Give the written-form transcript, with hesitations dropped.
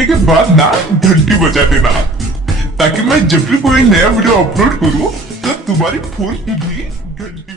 करने के बाद ना घंटी बजा देना, ताकि मैं जब भी कोई नया वीडियो अपलोड करूँ तो तुम्हारी फोन की भी घंटी